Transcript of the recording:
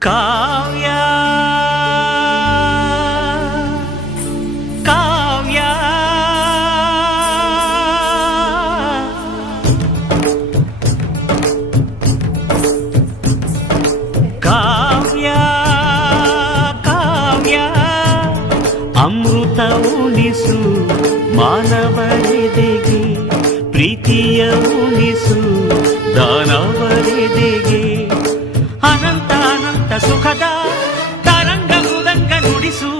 ಕಾವ್ಯ ಕಾವ್ಯ ಕಾವ್ಯ ಕಾವ್ಯ ಅಮೃತ ಉಣಿಸು ಮಾನವರೆದೆಗೆ ಪ್ರೀತಿಯ ಉಣಿಸು ದಾನವರೆದೆಗೆ ಅನಂತ ಅನಂತ ಸುಖದ ತರಂಗ ಮೃದಂಗ ನುಡಿಸು